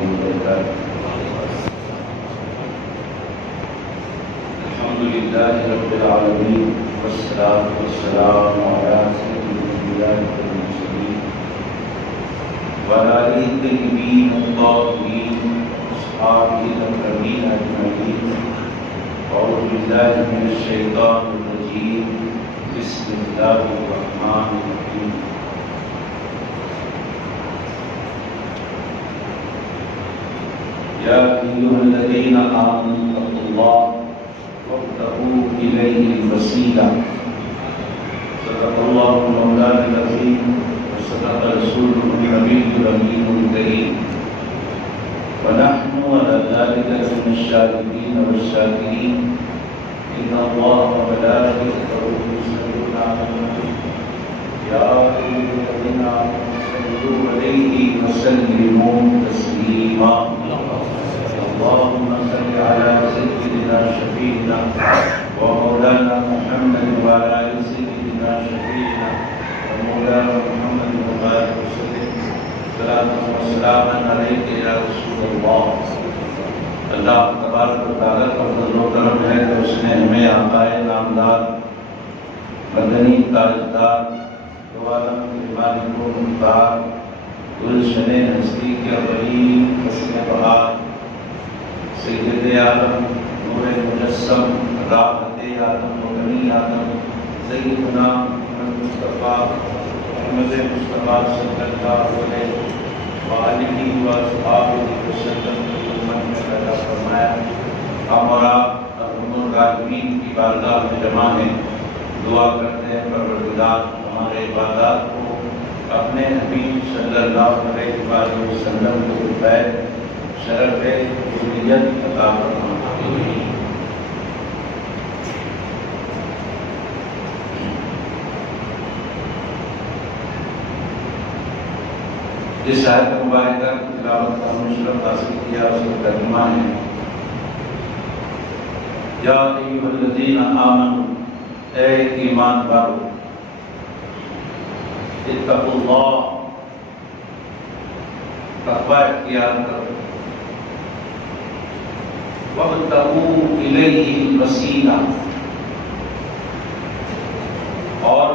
وبركاته. الحمد لله رب العالمين والصلاة والسلام على سيد الأنبياء والمرسلين وعلى آله الطيبين الطاهرين وأصحابه الأكرمين أجمعين. أعوذ بالله من الشيطان الرجيم. بسم الله الرحمن الرحيم. يا أيها الذين آمنوا اتقوا الله وابتغوا إليه الوسيلة. صدق الله مولانا العظيم وصدق رسوله النبي الأمين الكريم. ونحن على ذلك من الشاهدين والشاكرين. إن الله وملائكته يصلون على النبي يا أيها الذين آمنوا صلوا عليه وسلموا تسليما. اللهم صل على سيدنا شفيعنا ومولانا محمد وعلى آل سيدنا شفيعنا ومولانا محمد وبارك وسلم. صلاة وسلاما عليك يا رسول اللہ. اللہ تبارک و تعالیٰ کا فضل و کرم ہے کہ اس نے ہمیں آقائے نامدار مدنی تاجدار دو عالم کے مالک و مختار گلشن ہستی کے ولی حسن بہار سید عالم نور مجسم راحت عالم و غنی عالم سیدنا محمد مصطفیٰ صلی اللہ علیہ وآلہ وصحبہ وسلم میں پیدا فرمایا. ہم اور آپ ارحم الراحمین کی بارگاہ میں جمع ہیں. دعا کرتے ہیں پروردگار ہمارے عبادات کو اپنے حبیب صلی اللہ علیہ وآلہ وسلم کے خیر شرف ذریت عطا فرمائے. جس آیت مبارکہ کی تلاوت کا مشرف حاصل کیا اس کا ترجمہ ہے یا ایھا الذین آمنوا، اے ایمان والو، اتقوا اللہ، تقوی اختیار کرو، وابتغوا الیہ الوسیلہ، اور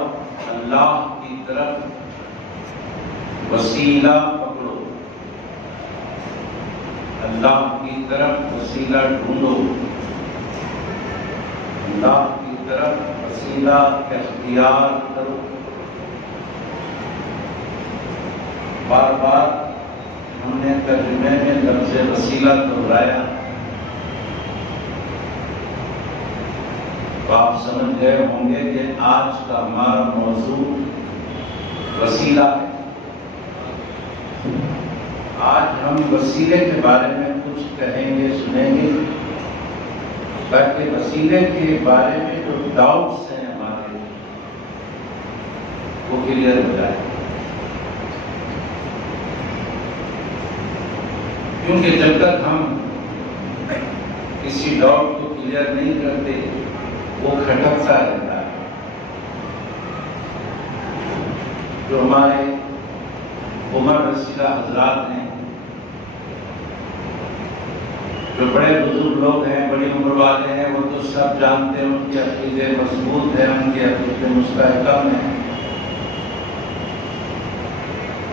اللہ کی طرف وسیلہ پکڑو، اللہ کی طرف وسیلہ ڈھونڈو، اللہ کی طرف وسیلہ اختیار کرو. بار بار ہم نے ترجمے میں لفظ وسیلہ دہرایا. تو آپ سمجھ گئے ہوں گے کہ آج کا ہمارا موضوع وسیلہ ہے. آج ہم وسیلے کے بارے میں کچھ کہیں گے، سنیں گے، تاکہ وسیلے کے بارے میں جو ڈاؤٹس ہیں ہمارے وہ کلیئر ہو جائے. کیونکہ جب تک ہم کسی ڈاؤٹ کو کلیئر نہیں کرتے وہ کھٹکتا رہتا ہے. جو ہمارے عمر رسیدہ حضرات ہیں، جو بڑے بزرگ لوگ ہیں، بڑی عمر والے ہیں، وہ تو سب جانتے ہیں، ان کی عقیدے مضبوط ہیں، ان کی عقیدے مستحکم ہیں.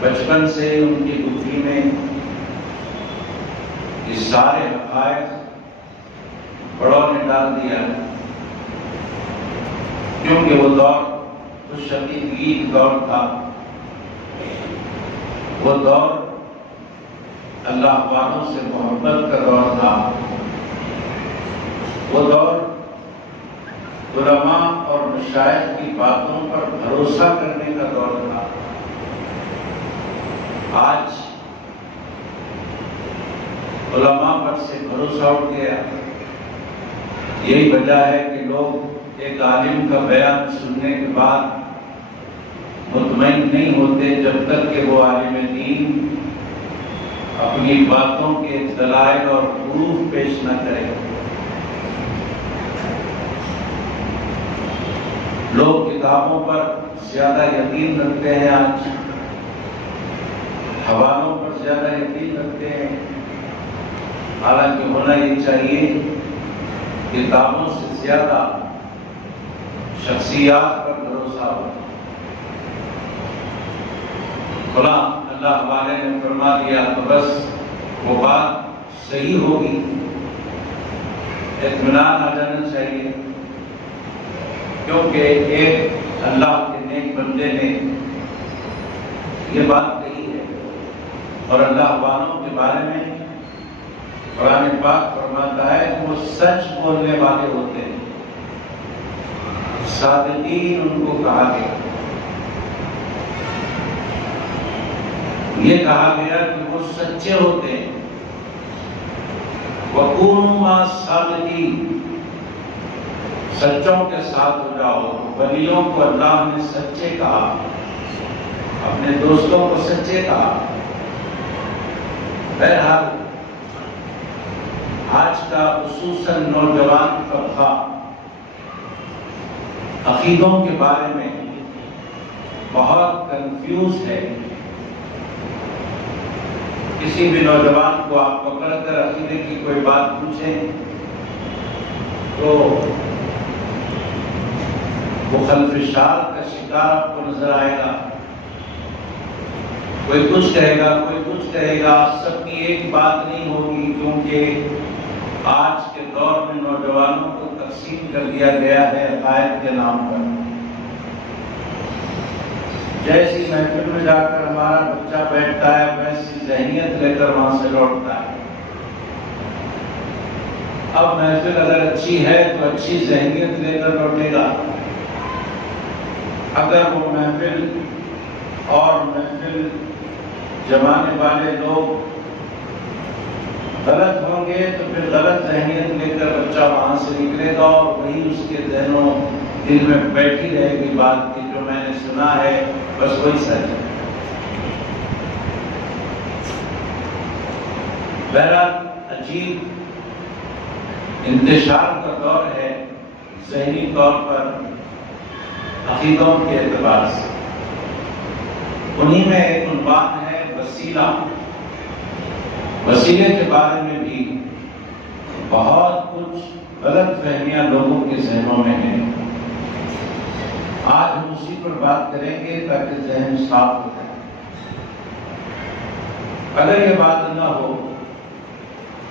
بچپن سے ان کی بکھی میں یہ سارے حقائق بڑوں نے ڈال دیا، کیونکہ وہ دور خوش عقیدگی دور تھا. وہ دور اللہ والوں سے محبت کا دور تھا. وہ دور علماء اور مشائخ کی باتوں پر بھروسہ کرنے کا دور تھا. آج علماء پر سے بھروسہ اٹھ گیا. یہی وجہ ہے کہ لوگ ایک عالم کا بیان سننے کے بعد مطمئن نہیں ہوتے جب تک کہ وہ عالم دین اپنی باتوں کے دلائل اور پروف پیش نہ کرے. لوگ کتابوں پر زیادہ یقین رکھتے ہیں، آج حوالوں پر زیادہ یقین رکھتے ہیں. حالانکہ ہونا یہ چاہیے کہ دعووں سے زیادہ شخصیات پر بھروسہ ہو۔ خدا اللہ والے نے فرما دیا تو بس وہ بات صحیح ہوگی، اطمینان آ جانا چاہیے، کیونکہ ایک اللہ کے نیک بندے نے یہ بات کہی ہے۔ اور اللہ والوں کے بارے میں قرآن پاک فرماتا ہے کہ وہ سچ بولنے والے ہوتے ہیں، صادقین ان کو کہا گیا۔ یہ کہا گیا کہ وہ سچے ہوتے ہیں، وَكُونُوا مَعَ الصَّادِقِينَ، سچوں کے ساتھ ہو جاؤ۔ ولیوں کو اللہ نے سچے کہا، اپنے دوستوں کو سچے کہا۔ بہرحال آج کا خصوصاً نوجوان طبقہ عقیدوں کے بارے میں بہت کنفیوز ہے۔ کسی بھی نوجوان کو آپ پکڑ کر عقیدے کی کوئی بات پوچھیں تو وہ خلف شار کا شکار آپ کو نظر آئے گا۔ کوئی کچھ کہے گا، کوئی کچھ کہے گا، سب کی ایک بات نہیں ہوگی، کیونکہ آج کے دور میں نوجوانوں کو تقسیم کر دیا گیا ہے عقائد کے نام پر۔ جیسی محفل میں جا کر ہمارا بچہ بیٹھتا ہے ویسی ذہنیت لے کر وہاں سے لوٹتا ہے۔ اب محفل اگر اچھی ہے تو اچھی ذہنیت لے کر لوٹے گا، اگر وہ محفل اور محفل جمانے والے لوگ غلط ہوں گے تو پھر غلط ذہنیت لے کر بچہ وہاں سے نکلے گا، اور وہی اس کے ذہنوں دل میں بیٹھی رہے گی بات کی جو میں نے سنا ہے بس وہی سچ ہے۔ بہرحال عجیب انتشار کا دور ہے ذہنی طور پر عقیدوں کے اعتبار سے۔ انہی میں ایک عنوان ہے وسیلہ۔ وسیلے کے بارے میں بھی بہت کچھ غلط فہمیاں لوگوں کے ذہنوں میں ہیں۔ آج ہم اسی پر بات کریں گے تاکہ ذہن صاف ہو جائے۔ اگر یہ بات نہ ہو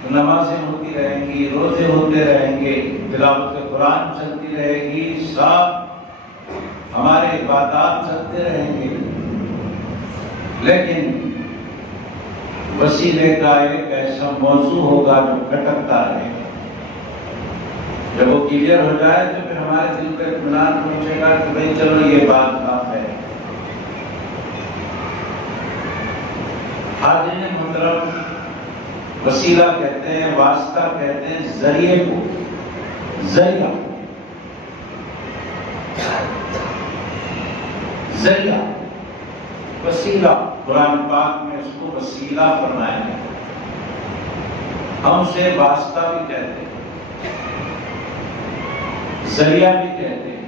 تو نمازیں ہوتی رہیں گی، روزے ہوتے رہیں گے، تلاوت قرآن چلتی رہے گی، سب ہمارے عبادات چلتے رہیں گے، لیکن وسیلے کا ایک ایسا موضوع ہوگا جو کھٹکتا رہے۔ جب وہ کلیئر ہو جائے تو پھر ہمارے دل پر اطمینان پہنچے گا کہ بھئی چلو یہ بات صاف ہے۔ حاضرین محترم، وسیلہ کہتے ہیں، واسطہ کہتے ہیں ذریعے کو، ذریعہ ذریعہ وسیلہ، قرآن پاک میں اس کو وسیلہ فرمایا ہے۔ ہم اسے واسطہ بھی کہتے ہیں، ذریعہ بھی کہتے ہیں۔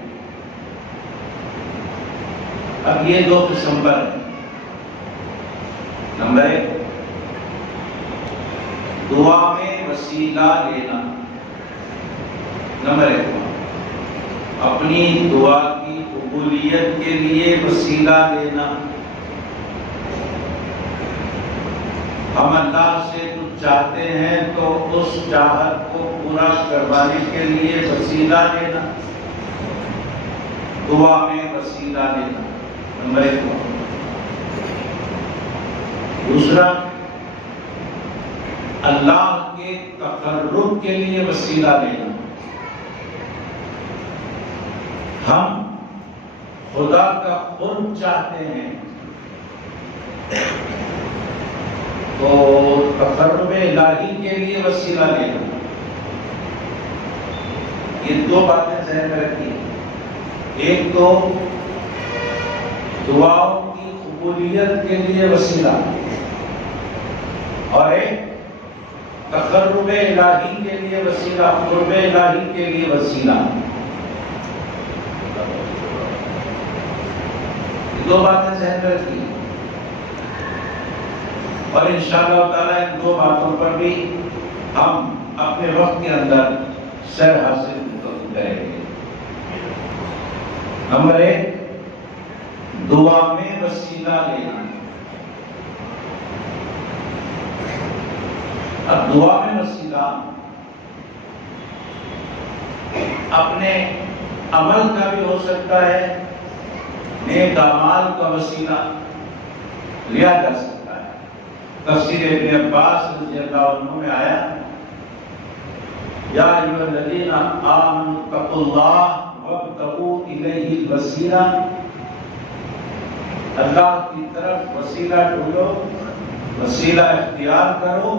اب یہ دو قسم پر ہیں۔ نمبر ایک، دعا میں وسیلہ لینا۔ نمبر ایک، اپنی دعا کی قبولیت کے لیے وسیلہ لینا۔ ہم اللہ سے کچھ چاہتے ہیں تو اس چاہت کو پورا کروانے کے لیے وسیلہ لینا، دعا میں وسیلہ لینا، نمبر ایک۔ دوسرا، اللہ کے تقرب کے لیے وسیلہ لینا۔ ہم خدا کا قرب چاہتے ہیں تو تقرب الہی کے لیے وسیلہ لینا۔ یہ دو باتیں ذہن میں رکھیے، ایک تو دعاؤں کی قبولیت کے لیے وسیلہ، اور ایک تقرب الہی کے لیے وسیلہ، قرب الہی کے لیے وسیلہ۔ دو باتیں ذہن میں رکھیے، اور انشاءاللہ تعالیٰ ان دو باتوں پر بھی ہم اپنے وقت کے اندر سر حاصل کریں گے۔ نمبر 1، دعا میں وسیلہ لینا۔ اب دعا میں وسیلہ اپنے عمل کا بھی ہو سکتا ہے، نیک اعمال کا وسیلہ لیا جا سکتا ہے۔ تفسیر ابن عباس رضی اللہ عنہ میں آیا، یا ایھا الذین آمنوا اتقوا اللہ وابتغوا الیہ الوسیلہ، اللہ کی طرف وسیلہ ڈھونڈو، وسیلہ اختیار کرو۔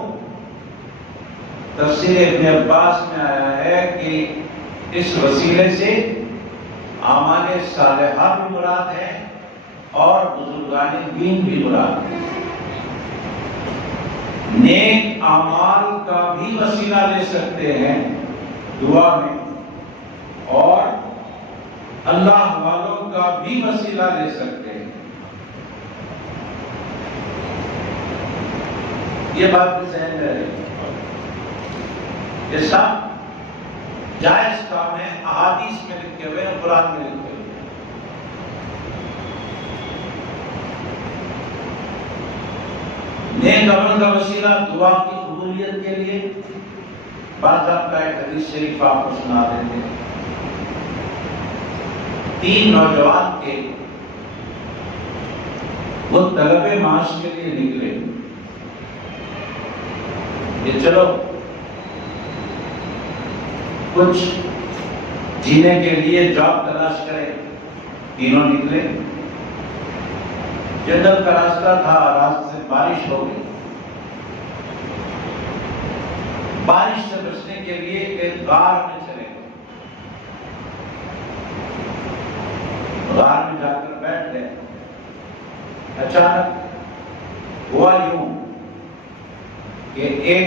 تفسیر ابن عباس میں آیا ہے کہ اس وسیلے سے اعمال صالحہ بھی مراد ہے اور بزرگان دین بھی مراد ہے۔ نیک اعمال کا بھی وسیلہ لے سکتے ہیں دعا میں، اور اللہ والوں کا بھی وسیلہ لے سکتے ہیں۔ یہ بات بھی ذہن میں رہے، یہ سب جائز کام ہے، احادیث میں لکھے ہوئے ہیں، قرآن میں لکھے ہوئے ہیں۔ نیک عمل کا وسیلہ دعا کی قبولیت کے لیے باضابطہ ایک حدیث شریف آپ کو سنا دیتے ہیں۔ 3 نوجوان تھے، وہ طلب معاش کے لیے نکلے، یہ چلو کچھ جینے کے لیے جاب تلاش کریں۔ تینوں نکلے، جنگل کا راستہ تھا، راستے سے بارش ہو گئی۔ بارش سے بچنے کے لیے ایک غار میں چلے گئے، غار میں جا کر بیٹھ گئے۔ اچانک ہوا یوں کہ ایک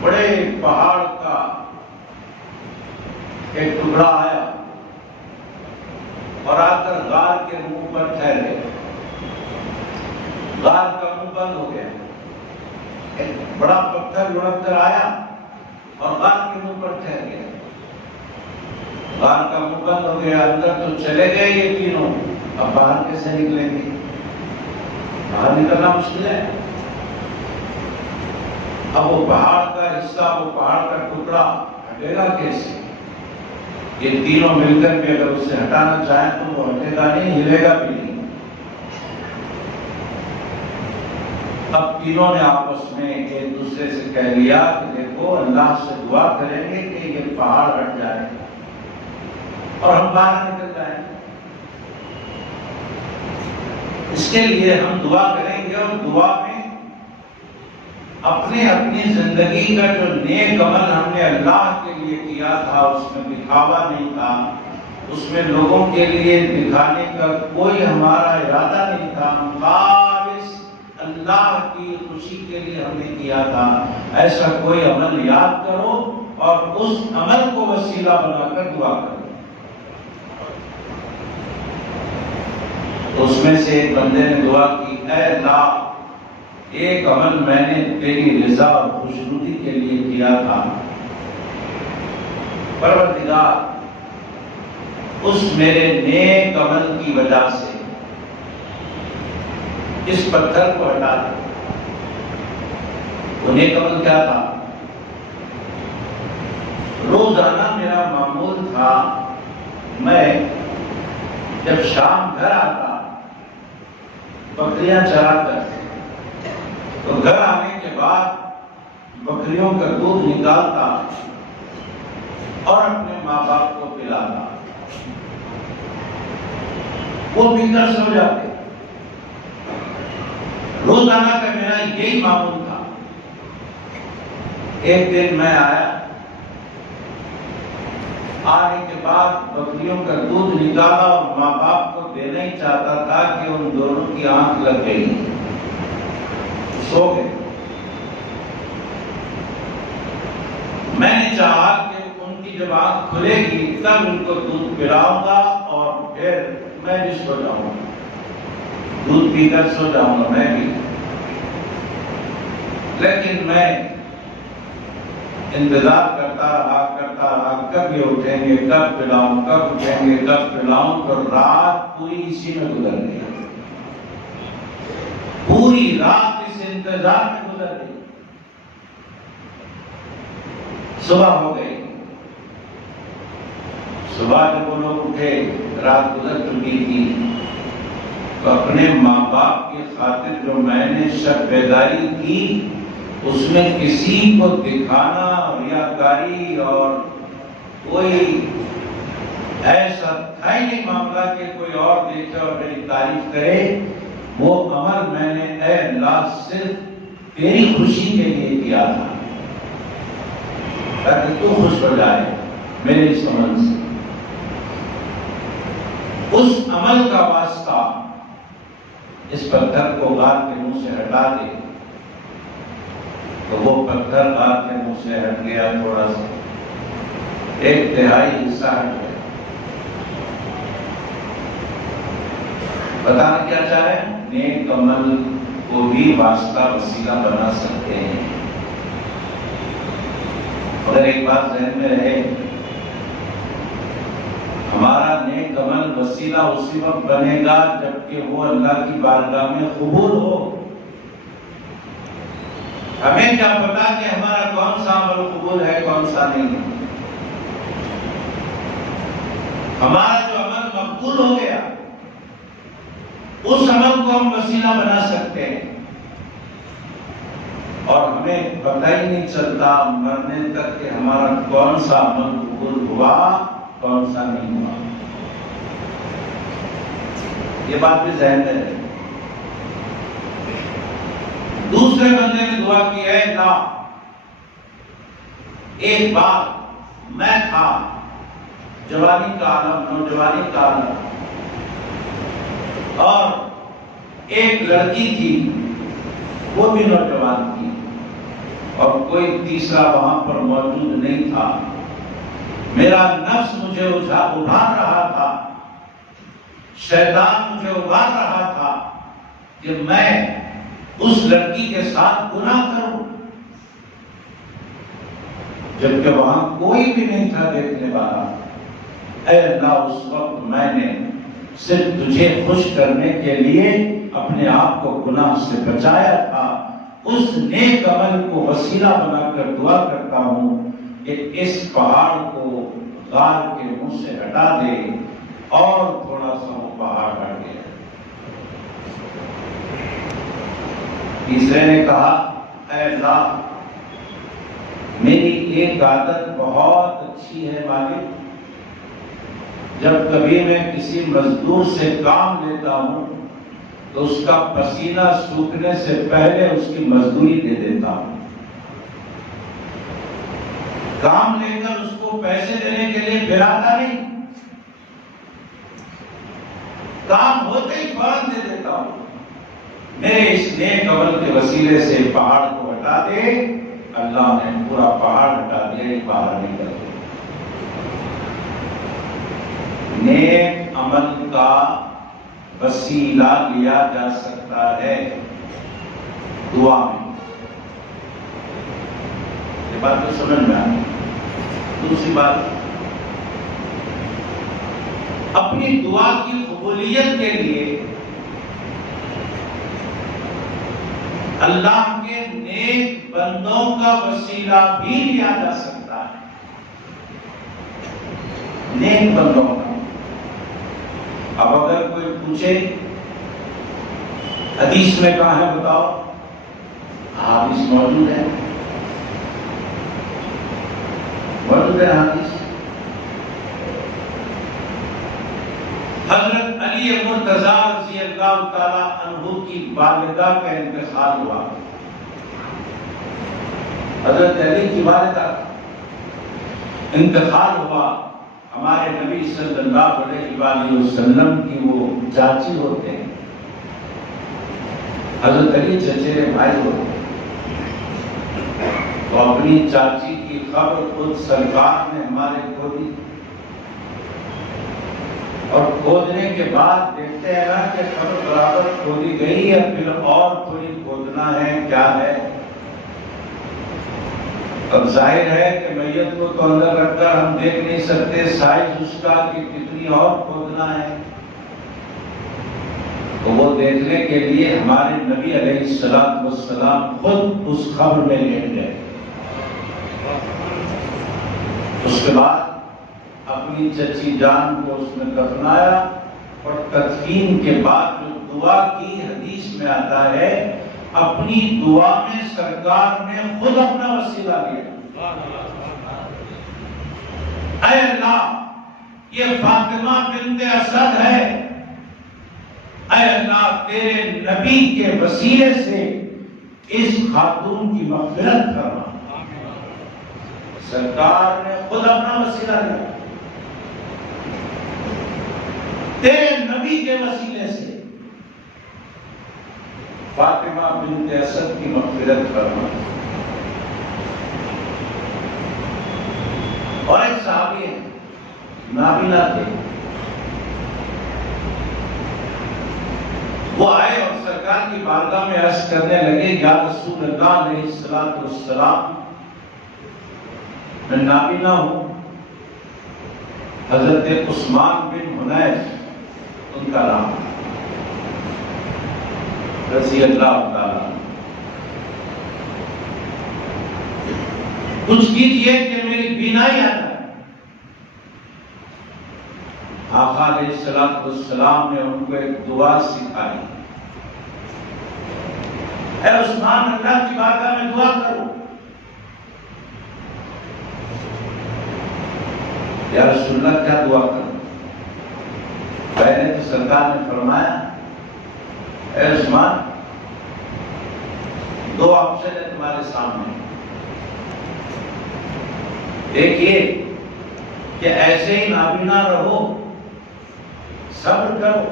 بڑے پہاڑ کا ایک ٹکڑا آیا اور آ کر غار کے منہ پر ٹھہر گیا۔ غار کا منہ بند ہو گیا، ایک بڑا پتھر لڑک کر آیا اور غار کے منہ پر ٹھہر گیا۔ غار کا منہ بند ہو گیا، اندر تو چلے گئے یہ تینوں، اب باہر کیسے نکلیں گے؟ باہر نکلنا مشکل ہے۔ اب وہ پہاڑ کا حصہ، وہ پہاڑ کا ٹکڑا ہٹے گا کیسے؟ یہ تینوں مل کر بھی اگر اسے ہٹانا چاہیں تو وہ ہٹے گا نہیں، ہلے گا بھی نہیں۔ اب تینوں نے آپس میں ایک دوسرے سے کہہ لیا کہ دیکھو اللہ سے دعا کریں گے کہ یہ پہاڑ ہٹ جائے اور ہم باہر نکل جائیں۔ اس کے لیے ہم دعا کریں گے، اور دعا میں اپنی زندگی کا جو نیک عمل ہم نے اللہ کے لیے کیا تھا، اس میں دکھاوا نہیں تھا، اس میں لوگوں کے لیے دکھانے کا کوئی ہمارا ارادہ نہیں تھا، خالص اللہ کی خوشی کے لیے ہم نے کیا تھا، ایسا کوئی عمل یاد کرو اور اس عمل کو وسیلہ بنا کر دعا کرو۔ اس میں سے ایک بندے نے دعا کی، اے اللہ، ایک عمل میں نے تیری رضا اور خوشنودی کے لیے کیا تھا، پروردگار اس میرے نیک عمل کی وجہ سے اس پتھر کو ہٹا دے۔ وہ نیک عمل کیا تھا؟ روزانہ میرا معمول تھا، میں جب شام گھر آتا بکریاں چرا کر، تو گھر آنے کے بعد بکریوں کا دودھ نکالتا اور اپنے ماں باپ کو پلاتا، وہ پی کر سو جاتے۔ روزانہ کا میرا یہی معمول تھا۔ ایک دن میں آیا، آنے کے بعد بکریوں کا دودھ نکالا اور ماں باپ کو دینا ہی چاہتا تھا کہ ان دونوں کی آنکھ لگ گئی، سو گئے۔ میں نے چاہا کہ ان کی جب آنکھ کھلے گی تب ان کو دودھ پلاؤں گا اور پھر میں بھی سو جاؤں گا، دودھ پی کر سو جاؤں گا میں بھی۔ لیکن میں انتظار کرتا رہا کب یہ اٹھیں گے، کب پلاؤں، کب اٹھیں گے، کب پلاؤں، تو رات پوری اسی میں گزر گئی، پوری رات اس انتظار میں گزر گئی۔ صبح ہو گئی، صبح جب وہ لوگ اٹھے، رات گزر چکی تھی، تو اپنے ماں باپ کی خاطر جو میں نے شب بیداری کی، اس میں کسی کو دکھانا، ریاکاری اور کوئی ایسا تھا ہی نہیں معاملہ کہ کوئی اور دیکھے اور میری تعریف کرے۔ وہ عمل میں نے اے اللہ صرف تیری خوشی کے لیے کیا تھا، تاکہ تو خوش ہو جائے میرے اس عمل سے۔ اس عمل کا واسطہ اس پتھر کو غار کے منہ سے ہٹا دے، تو وہ پتھر غار کے منہ سے ہٹ گیا، تھوڑا سا 1/3 حصہ ہٹ گیا۔ بتانا کیا چاہ رہے ہیں؟ نیک عمل کو بھی واسطہ وسیلہ بنا سکتے ہیں۔ اگر ایک بات ذہن میں رہے، ہمارا نیک عمل وسیلہ اسی وقت بنے گا جبکہ وہ اللہ کی بارگاہ میں قبول ہو۔ ہمیں کیا پتا کہ ہمارا کون سا عمل قبول ہے، کون سا نہیں ہے۔ ہمارا جو عمل مقبول ہو گیا، اس عمل کو ہم وسیلہ بنا سکتے ہیں، اور ہمیں پتہ ہی نہیں چلتا مرنے تک کہ ہمارا کون سا عمل قبول ہوا، کون سا نہیں ہوا۔ یہ بات بھی ذہن میں رہے۔ دوسرے بندے نے دعا کی، اے اللہ، ایک بار میں تھا جوانی کا عالم، نوجوانی کا عالم، اور ایک لڑکی تھی، وہ بھی نوجوان تھی، اور کوئی تیسرا وہاں پر موجود نہیں تھا۔ میرا نفس مجھے ابھار رہا تھا، شیطان مجھے ابھار رہا تھا کہ میں اس لڑکی کے ساتھ گناہ کروں، جبکہ وہاں کوئی بھی نہیں تھا دیکھنے والا۔ اے اللہ، اس وقت میں نے صرف تجھے خوش کرنے کے لیے اپنے آپ کو گناہ سے بچایا تھا۔ اس نیک عمل کو وسیلہ بنا کر دعا کرتا ہوں کہ اس پہاڑ کو غار کے منہ سے ہٹا دے، اور تھوڑا سا وہ پہاڑ ہٹ گیا۔ تیسرے نے کہا، اے اللہ، میری ایک عادت بہت اچھی ہے مالک، جب کبھی میں کسی مزدور سے کام لیتا ہوں تو اس کا پسینہ سوکھنے سے پہلے اس کی مزدوری دے دیتا ہوں۔ کام لے کر اس کو پیسے دینے کے لیے پھراتا نہیں، کام ہوتے ہی فوراً دے دیتا ہوں۔ میرے اس نیک عمل کے وسیلے سے پہاڑ کو ہٹا دے۔ اللہ نے پورا پہاڑ ہٹا دیا، یہ باہر نکل گیا۔ نیک عمل کا وسیلہ لیا جا سکتا ہے دعا میں۔ یہ بات تو سمجھ میں آئی۔ دوسری بات، اپنی دعا کی قبولیت کے لیے اللہ کے نیک بندوں کا وسیلہ بھی لیا جا سکتا ہے۔ نیک بندوں کا۔ اب اگر کوئی پوچھے حدیث میں کہاں ہے بتاؤ، حدیث موجود ہے، موجود ہے حدیث۔ حضرت علی مرتضیٰ رضی اللہ تعالی عنہ کی والدہ کا انتقال ہوا۔ حضرت علی کی والدہ انتقال ہوا، ہمارے نبی صلی اللہ علیہ وآلہ وسلم کی وہ چاچی ہوتے ہیں، حضرت علی چچیرے بھائی ہوتے ہیں۔ تو اپنی چاچی کی خبر خود سرکار نے ہمارے کھودی، اور کھودنے کے بعد دیکھتے ہیں نا کہ خبر برابر کھودی گئی ہے، پھر اور تھوڑی کھودنا ہے، کیا ہے؟ اب ظاہر ہے کہ میت کو تو اندر رکھ کر ہم دیکھ نہیں سکتے سائز اس کا کہ کتنی اور کھودنا ہے، تو وہ دیکھنے کے لیے ہمارے نبی علیہ السلام خود اس قبر میں لیٹ گئے. اس کے بعد اپنی چچی جان کو اس میں دفنایا اور تدفین کے بعد جو دعا کی حدیث میں آتا ہے اپنی دعا میں سرکار نے خود اپنا وسیلہ لیا. اے اللہ یہ فاطمہ بنت اسد ہے، اے اللہ تیرے نبی کے وسیلے سے اس خاتون کی مغفرت فرما. سرکار نے خود اپنا وسیلہ لیا تیرے نبی کے وسیلے سے فاطمہ بنت اسد کی مغفرت فرما. اور ایک صحابی ہے نابینا تھے، وہ آئے اور سرکار کی بارگاہ میں عرض کرنے لگے یا رسول اللہ علیہ السلام میں نابینا ہوں. حضرت عثمان بن حنیف ان کا نام رضی اللہ تعالیٰ، کچھ کیجئے کہ میری بینائی آ جائے. آقا علیہ السلام نے ان کو ایک دعا سکھائی، اے عثمان اللہ کی بارگاہ میں دعا کرو. یا رسول اللہ کیا دعا کرو؟ پہلے تو سرکار نے فرمایا اے عثمان دو آپشن ہے تمہارے سامنے، دیکھیے کہ ایسے ہی نابینا رہو، صبر کرو،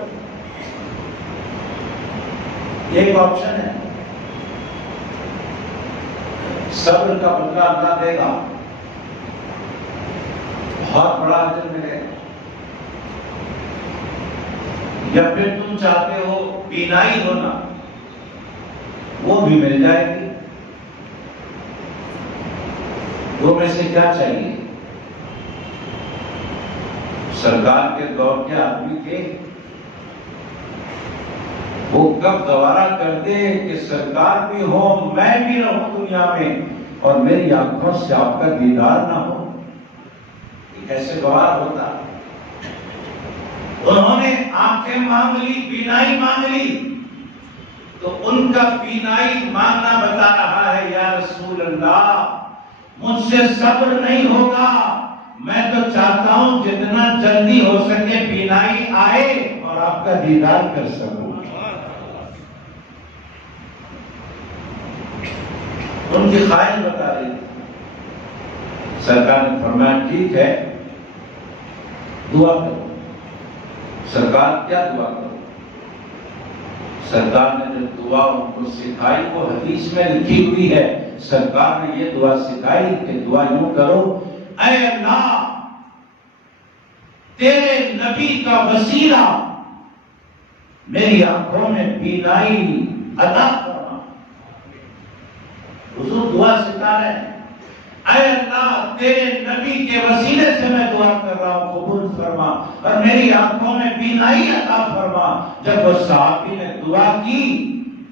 ایک آپشن ہے، صبر کا بدلہ اللہ دے گا، بہت بڑا اجر ملے گا. یا پھر تم چاہتے ہو بینائی ہونا، وہ بھی مل جائے گی. دو میں سے کیا چاہیے؟ سرکار کے دور کے آدمی تھے، وہ کب گوارا کرتے کہ سرکار بھی ہو میں بھی رہوں دنیا میں اور میری آنکھوں سے آپ کا دیدار نہ ہو. کیسے گوار ہوتا؟ انہوں نے آنکھیں مانگ لی، بینائی مانگ لی، تو ان کا بینائی مانگنا بتا رہا ہے یا رسول اللہ مجھ سے صبر نہیں ہوگا، میں تو چاہتا ہوں جتنا جلدی ہو سکے بینائی آئے اور آپ کا دیدار کر سکوں. ان کی خواہش بتا رہی تھی. سرکار نے فرمایا ٹھیک ہے دعا کرو. سرکار کیا دعا کرو؟ سرکار نے جو دعا ان کو سکھائی وہ حدیث میں لکھی ہوئی ہے. سرکار نے یہ دعا سکھائی کہ دعا یوں کرو اے اللہ تیرے نبی کا وسیلہ میری آنکھوں میں بینائی عطا فرما. حضور دعا سکھا رہے ہیں اے اللہ تیرے نبی کے وسیلے سے میں دعا کر رہا ہوں، قبول فرما اور میری آنکھوں میں بینائی عطا فرما. جب وہ صحابی نے دعا کی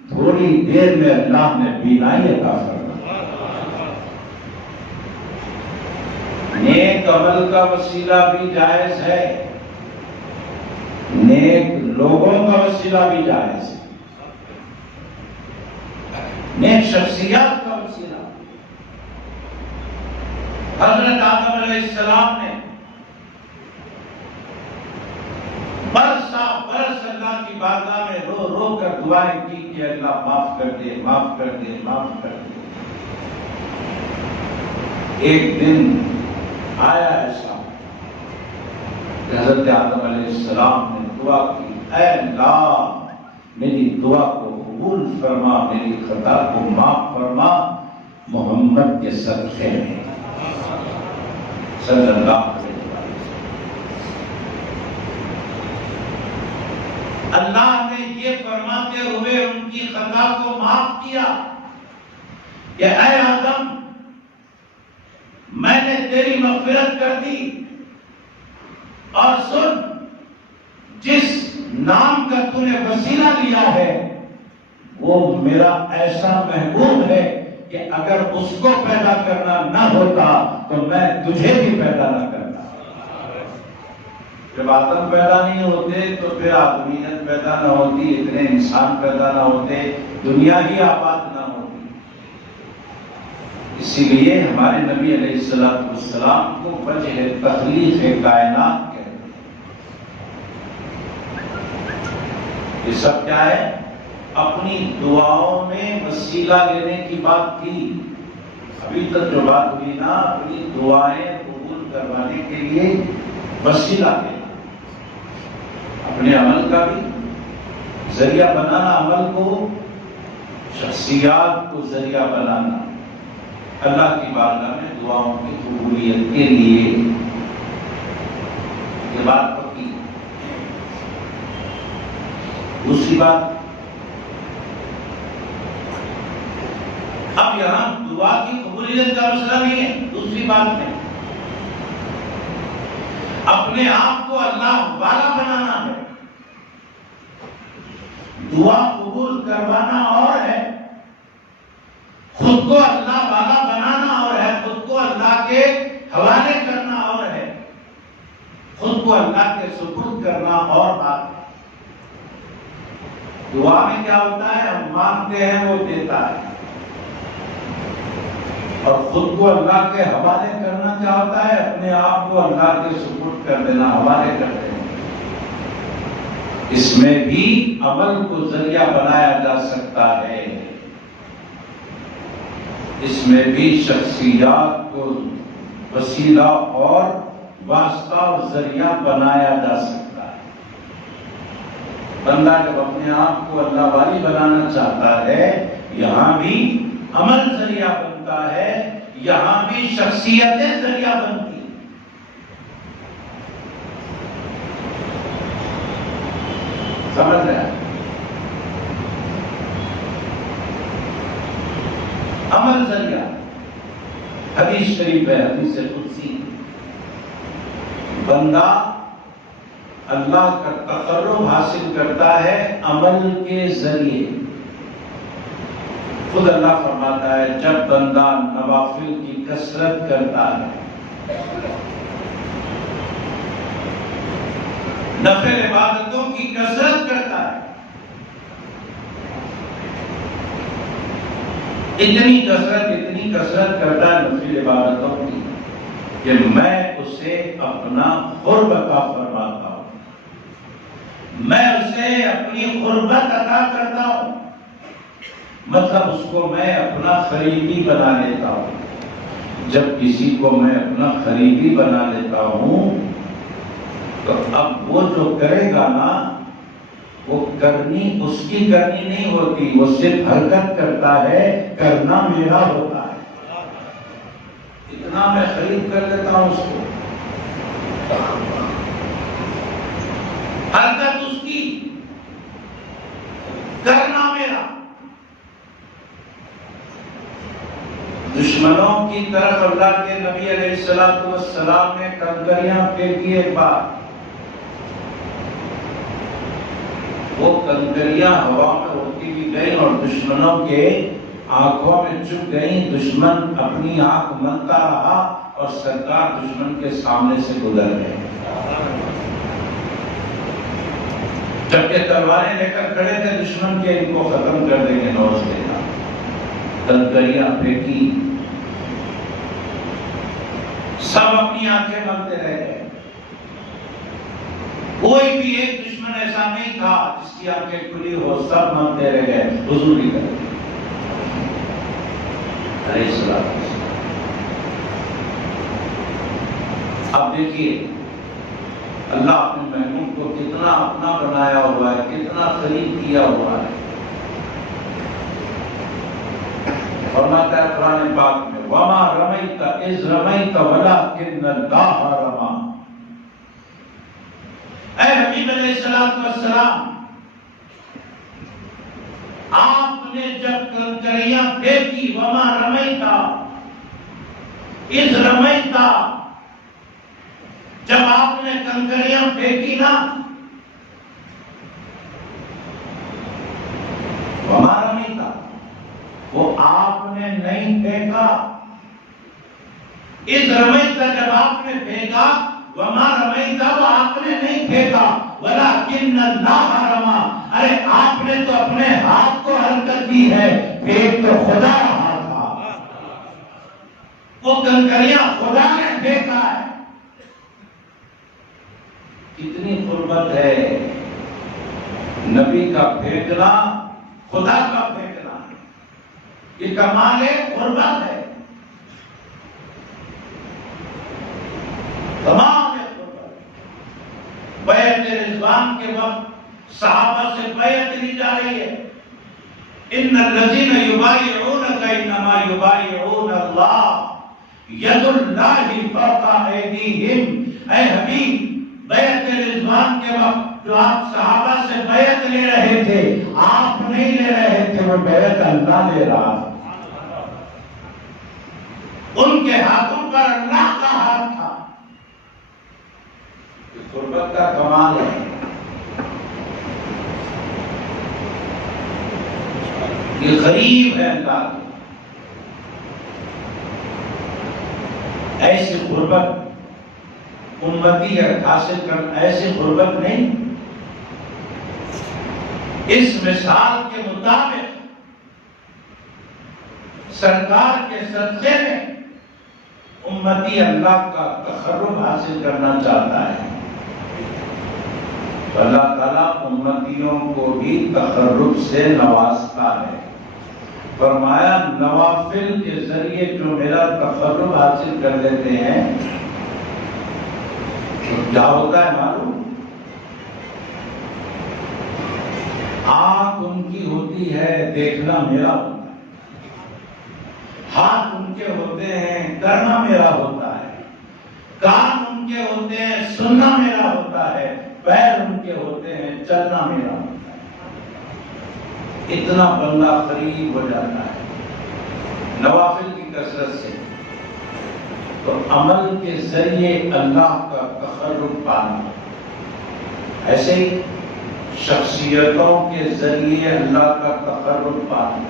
تھوڑی دیر میں اللہ نے بینائی عطا فرما. نیک عمل کا وسیلہ بھی جائز ہے، نیک لوگوں کا وسیلہ بھی جائز ہے، نیک شخصیات کا وسیلہ. حضرت آدم علیہ السلام نے برس اللہ کی بارگاہ میں رو رو کر دعائیں کی کہ اللہ معاف کر دے، معاف کر دے، معاف کر دے. ایک دن آیا ایسا کہ حضرت آدم علیہ السلام نے دعا کی اے اللہ میری دعا کو قبول فرما، میری خطا کو معاف فرما محمد کے صدقے میں صلی اللہ علیہ وسلم. اللہ نے یہ فرماتے ہوئے ان کی خطا کو معاف کیا کہ اے آدم تیری مغفرت کر دی. اور سن، جس نام کا تو نے وسیلہ لیا ہے وہ میرا ایسا محبوب ہے کہ اگر اس کو پیدا کرنا نہ ہوتا تو میں تجھے بھی پیدا نہ کرتا. جب آدم پیدا نہیں ہوتے تو پھر آدمیت پیدا نہ ہوتی، اتنے انسان پیدا نہ ہوتے، دنیا ہی آباد نہ ہوتی. اسی لیے ہمارے نبی علیہ السلام کو وجہ تخلیق کائنات کہتے ہیں. یہ سب کیا ہے؟ اپنی دعاؤں میں وسیلہ لینے کی بات تھی. ابھی تک جو بات ہوئی نا، اپنی دعائیں قبول کروانے کے لیے وسیلہ لینا، اپنے عمل کا بھی ذریعہ بنانا، عمل کو، شخصیات کو ذریعہ بنانا اللہ کی بارگاہ میں دعاؤں کی قبولیت کے لیے. یہ بات پکی. دوسری بات، اب یہاں دعا کی قبولیت کا مسئلہ نہیں ہے. دوسری بات میں اپنے آپ کو اللہ والا بنانا ہے. دعا قبول کروانا اور ہے، خود کو اللہ والا بنانا اور ہے، خود کو اللہ کے حوالے کرنا اور ہے، خود کو اللہ کے سپرد کرنا اور بات ہے. دعا میں کیا ہوتا ہے؟ ہم مانگتے ہیں وہ دیتا ہے، اور خود کو اللہ کے حوالے کرنا کیا ہوتا ہے؟ اپنے آپ کو اللہ کے سپرد کر دینا، حوالے کر دینا. اس میں بھی عمل کو ذریعہ بنایا جا سکتا ہے، اس میں بھی شخصیات کو وسیلہ اور واسطہ اور ذریعہ بنایا جا سکتا ہے. بندہ جب اپنے آپ کو اللہ والی بنانا چاہتا ہے، یہاں بھی عمل ذریعہ بنتا ہے، یہاں بھی شخصیتیں ذریعہ بنتی. سمجھ رہے ہیں؟ عمل ذریعہ. حدیث شریف ہے، حدیث قدسی، بندہ اللہ کا تقرب حاصل کرتا ہے عمل کے ذریعے. خود اللہ فرماتا ہے جب بندہ نوافل کی کثرت کرتا ہے، نفل عبادتوں کی کثرت کرتا ہے، اتنی کثرت کرتا ہے نفل عبادتوں کی کہ میں اسے اپنا قرب عطا فرماتا ہوں، میں اسے اپنی قربت عطا کرتا ہوں. مطلب اس کو میں اپنا قریبی بنا لیتا ہوں. جب کسی کو میں اپنا قریبی بنا لیتا ہوں تو اب وہ جو کرے گا نا، وہ کرنی اس کی کرنی نہیں ہوتی، وہ صرف حرکت کرتا ہے، کرنا میرا ہوتا ہے. اتنا میں خرید کر لیتا ہوں اس کو، حرکت اس کی، کرنا میرا. دشمنوں کی طرف اللہ کے نبی علیہ السلام نے کنکریاں پھینکی. ایک بار وہ کنکریاں ہوا میں اڑتی بھی گئیں اور دشمنوں کے آنکھوں میں چپ گئیں. دشمن اپنی آنکھ ملتا رہا اور سرکار دشمن کے سامنے سے گزر گئے. جبکہ تلواریں لے کر کھڑے تھے دشمن کے، ان کو ختم کر دیں گے، نوز دینا. کنکریاں پھینکی، سب اپنی آنکھیں بندتے رہ گئے. کوئی بھی ایک دشمن ایسا نہیں تھا جس کی آنکھیں کھلی ہو، سب مانتے رہ گئے. حضور بھی کرتے علیہ السلام. اب دیکھیے اللہ اپنے محبوب کو کتنا اپنا بنایا ہوا ہے، کتنا قریب کیا ہوا ہے. فرماتا ہے قرآن پاک میں وَمَا رَمَيْتَ إِذْ رَمَيْتَ وَلَكِنَّ اللَّهَ رَمَى. اے حبیب علیہ السلام، آپ نے جب کنکریاں پھینکی، وَمَا رَمَيْتَ، اس رمیتا، جب آپ نے کنکریاں پھینکی نا، ہمارا نہیں تھا، وہ آپ نے نہیں پھینکا. اس رمیتا جب آپ نے پھینکا، وما رمیتا، وہ آپ نے نہیں پھینکا، ولکن اللہ رما. ارے آپ نے تو اپنے ہاتھ کو حرکت دی ہے، پھینک تو خدا رہا تھا. وہ کنکریاں خدا نے پھینکا ہے. کتنی قربت ہے نبی کا پھینکنا، خدا کا پھینکنا. یہ کمال قربت ہے. تمام بیعت رضوان کے وقت صحابہ سے بیعت لی جا رہی ہے. ان الذین یبایعونک انما یبایعون اللہ ید اللہ فوق ایدیہم. اے حبیب، بیعت رضوان کے وقت جو آپ صحابہ سے بیعت لے رہے تھے، آپ نہیں لے رہے تھے، وہ بیعت اللہ لے رہا تھا. ان کے ہاتھوں پر اللہ کا ہاتھ تھا. قربت کا کمال ہے. یہ غریب ہے اللہ کی. ایسی قربت امتی حاصل کرنا، ایسی قربت نہیں. اس مثال کے مطابق سرکار کے صدقے میں امتی اللہ کا تقرب حاصل کرنا چاہتا ہے. اللہ تعالیٰ امتیوں کو بھی تقرب سے نوازتا ہے. فرمایا نوافل کے ذریعے جو میرا تقرب حاصل کر لیتے ہیں، تو کیا ہوتا ہے معلوم؟ آنکھ ان کی ہوتی ہے، دیکھنا میرا ہوتا ہے. ہاتھ ان کے ہوتے ہیں، کرنا میرا ہوتا ہے. کان ان کے ہوتے ہیں، سننا میرا ہوتا ہے. پیر ان کے ہوتے ہیں، چلنا میرا ہوتا ہے. اتنا بندہ قریب ہو جاتا ہے نوافل کی کثرت سے. تو عمل کے ذریعے اللہ کا تقرب پانا، ایسے ہی شخصیتوں کے ذریعے اللہ کا تقرب پانا.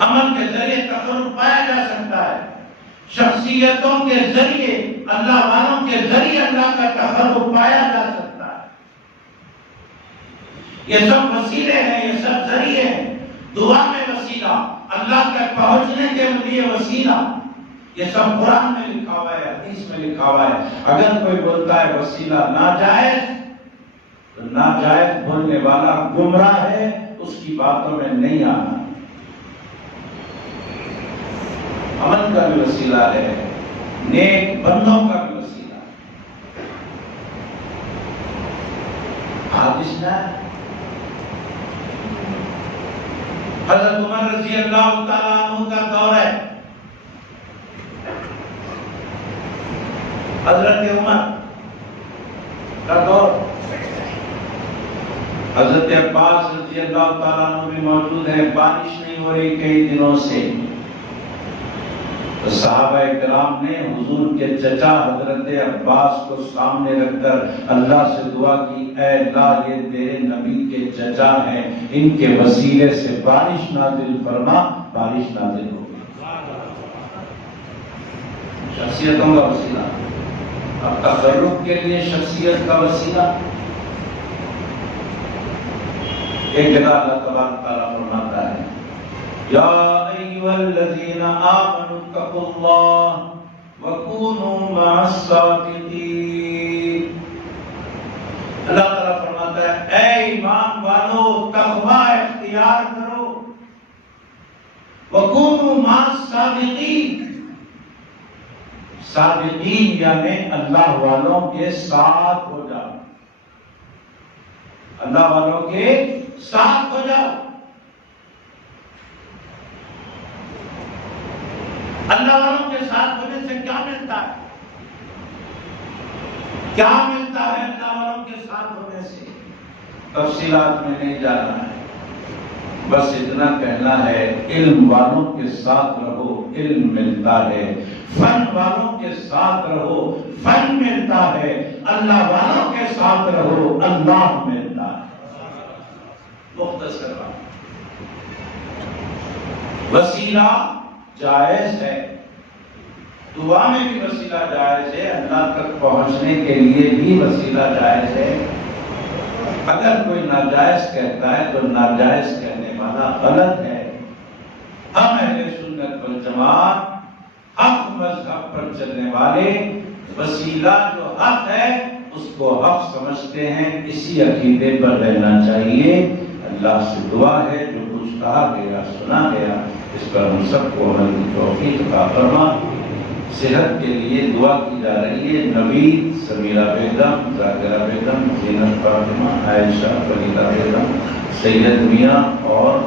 عمل کے ذریعے تقرب پایا جا سکتا ہے. شخصیتوں کے ذریعے، اللہ والوں کے ذریعے اللہ کا تقرب پایا جا سکتا ہے. یہ سب وسیلے ہیں، یہ سب ذریعے ہیں. دعا میں وسیلہ، اللہ تک پہنچنے کے لیے وسیلہ. یہ سب قرآن میں لکھا ہوا ہے، حدیث میں لکھا ہوا ہے. اگر کوئی بولتا ہے وسیلہ ناجائز، تو ناجائز بولنے والا گمراہ ہے، اس کی باتوں میں نہیں آنا. عمل کا بھی وسیلہ ہے، نیک بندوں کا بھی وسیلہ ہے. حدیث میں حضرت عمر رضی اللہ تعالیٰ عنہ کا دور ہے. حضرت عمر کا دور. حضرت عباس رضی اللہ تعالیٰ عنہ بھی موجود ہیں. بارش نہیں ہو رہی کئی دنوں سے. تو صحابہ کرام نے حضور کے چچا حضرت عباس کو سامنے رکھ کر اللہ سے دعا کی، اے اللہ یہ تیرے نبی کے چچا ہیں، ان کے وسیلے سے بارش نازل فرما. بارش نازل ہو گئی. شخصیتوں کا وسیلہ. اب تقرب کے لیے شخصیت کا وسیلہ. ایک جگہ اللہ تبارک تعالیٰ فرماتا ہے، یا ایھا الذین آمنوا اتقوا اللہ وکونوا مع الصادقین. اللہ تعالیٰ فرماتا ہے، اے ایمان والو تقوی اختیار کرو. وکونوا مع الصادقین. صادقین یعنی اللہ والوں کے ساتھ ہو جاؤ. اللہ والوں کے ساتھ ہو جاؤ. اللہ والوں کے ساتھ ہونے سے کیا ملتا ہے؟ کیا ملتا ہے اللہ والوں کے ساتھ ہونے سے؟ تفصیلات میں نہیں جانا ہے. بس اتنا کہنا ہے، علم والوں کے ساتھ رہو، علم ملتا ہے، فن والوں کے ساتھ رہو، فن ملتا ہے، اللہ والوں کے ساتھ رہو، اللہ ملتا ہے۔ مختصر وسیلہ جائز ہے، دعا میں بھی وسیلہ جائز ہے، اللہ تک پہنچنے کے لیے بھی وسیلہ جائز ہے۔ اگر کوئی ناجائز کہتا ہے تو ناجائز کہنے والا غلط ہے۔ ہم اہل سنت والجماعت حق مذہب پر چلنے والے وسیلہ جو حق ہے اس کو حق سمجھتے ہیں، اسی عقیدے پر رہنا چاہیے۔ اللہ سے دعا ہے جو کچھ کہا گیا سنا گیا اس پر ہم سب کو عمل کی توفیق عطا فرما۔ صحت کے لیے دعا کی جا رہی ہے، نوید، سمیرہ بیگم، ذاکرہ بیگم، زینت فاطمہ، عائشہ، فریدہ بیگم، سید میاں اور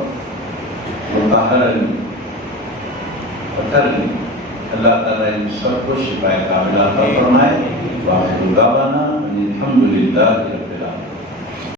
مطہر علی، اللہ تعالیٰ ان سب کو شفا کاملہ عطا فرمائے۔ وآخر دعوانا ان الحمد للہ رب العالمین۔